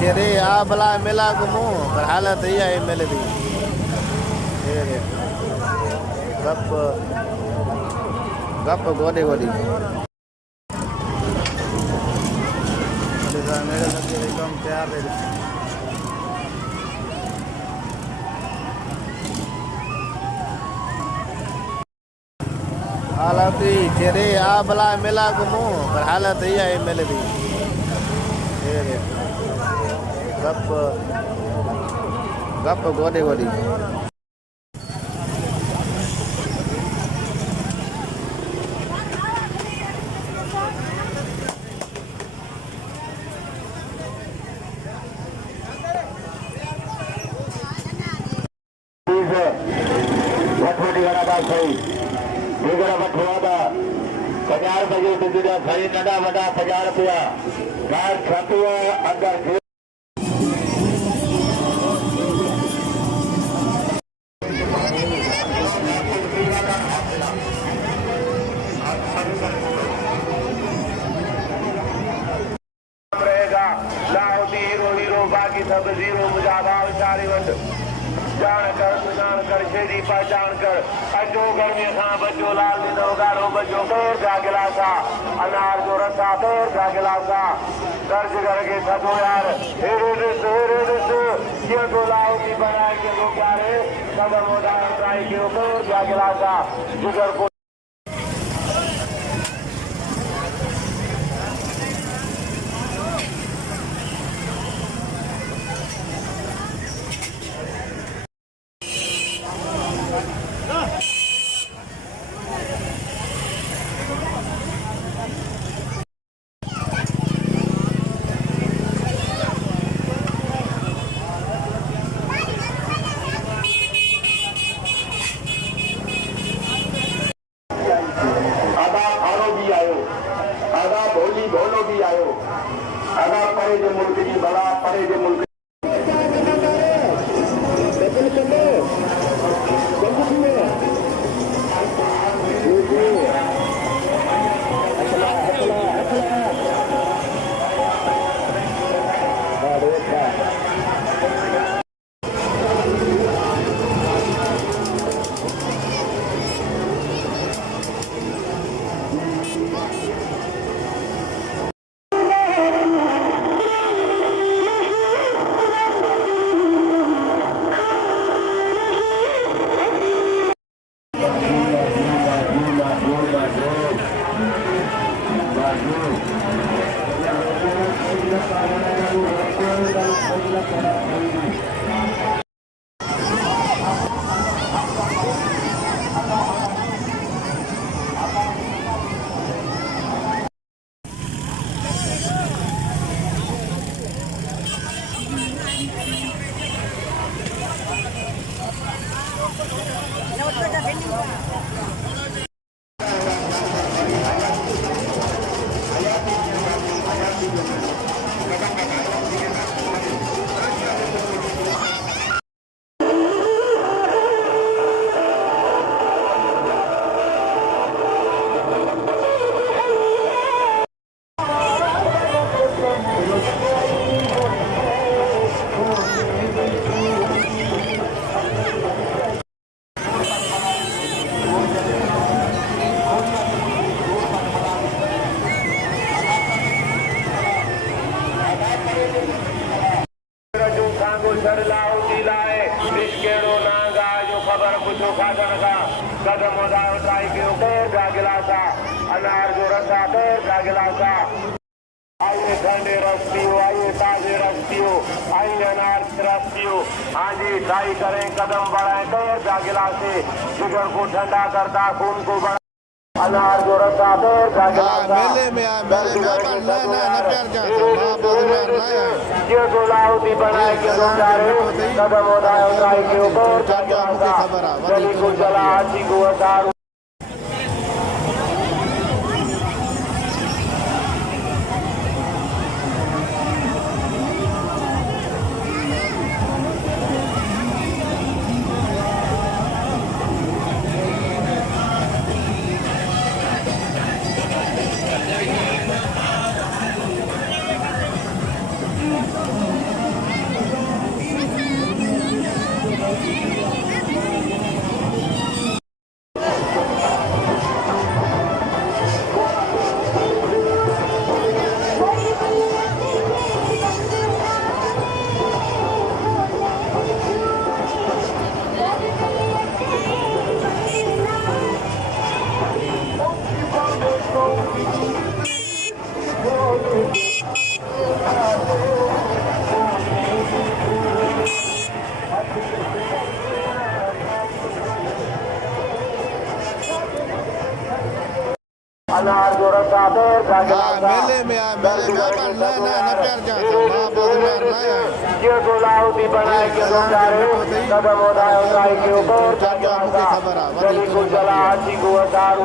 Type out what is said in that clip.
चेहरे आ भला मेला घुमो पर हालत ही है मेले दी गप गप गोदी गोदी मेरे लगे एकदम तैयार है हालत ही चेहरे आ भला मेला घुमो पर हालत ही है मेले दी गप गप गोदी गोदी भाई नडा वडा 50 रुपया कार छातु अंदर रहेगा लाओ हीरो हीरो बाकी सब जीरो मुजाबाव चारी वंड जान कर शेरी पहचान कर अजो गर्मी खां बचो लाल ॾिनो गारो बचो तोर जा गिलासा अनार जो रसा तोर जा गिलासा दर्ज करके थधो यार हेरे ॾिस कीअं थो लाओ थी बनाए के थो प्यारे कदम उॾाइण ट्राई कयो तोर जा गिलासा जिगर को कदम उॾाइण ट्राई कयो तोर जा गिलासा अनार जो रसा तोर जा गिलासा आइए ठंडे रस पियो आइए ताजे रस पियो आइए अनार रस पियो हाँ जी ट्राई करें कदम बढ़ाएं तोर जा गिलासे जिगर को ठंडा करता खून को बढ़ा अनार जो रसा तोर जा गिलासा मेले में ना प्यार क्या ना बहुत ना ये गोलाउती बनाए के दो चारे कदम उठाए उठाए के ऊपर जा गिलासा गली को चला हाथी को असार ना प्यार जाता मां बहुत लाया जो गोलाउदी बनाए के लोटारे कदम उठाए उठाए के ऊपर चाचा मुझे खबर आ गली को चला हाथी को उतारू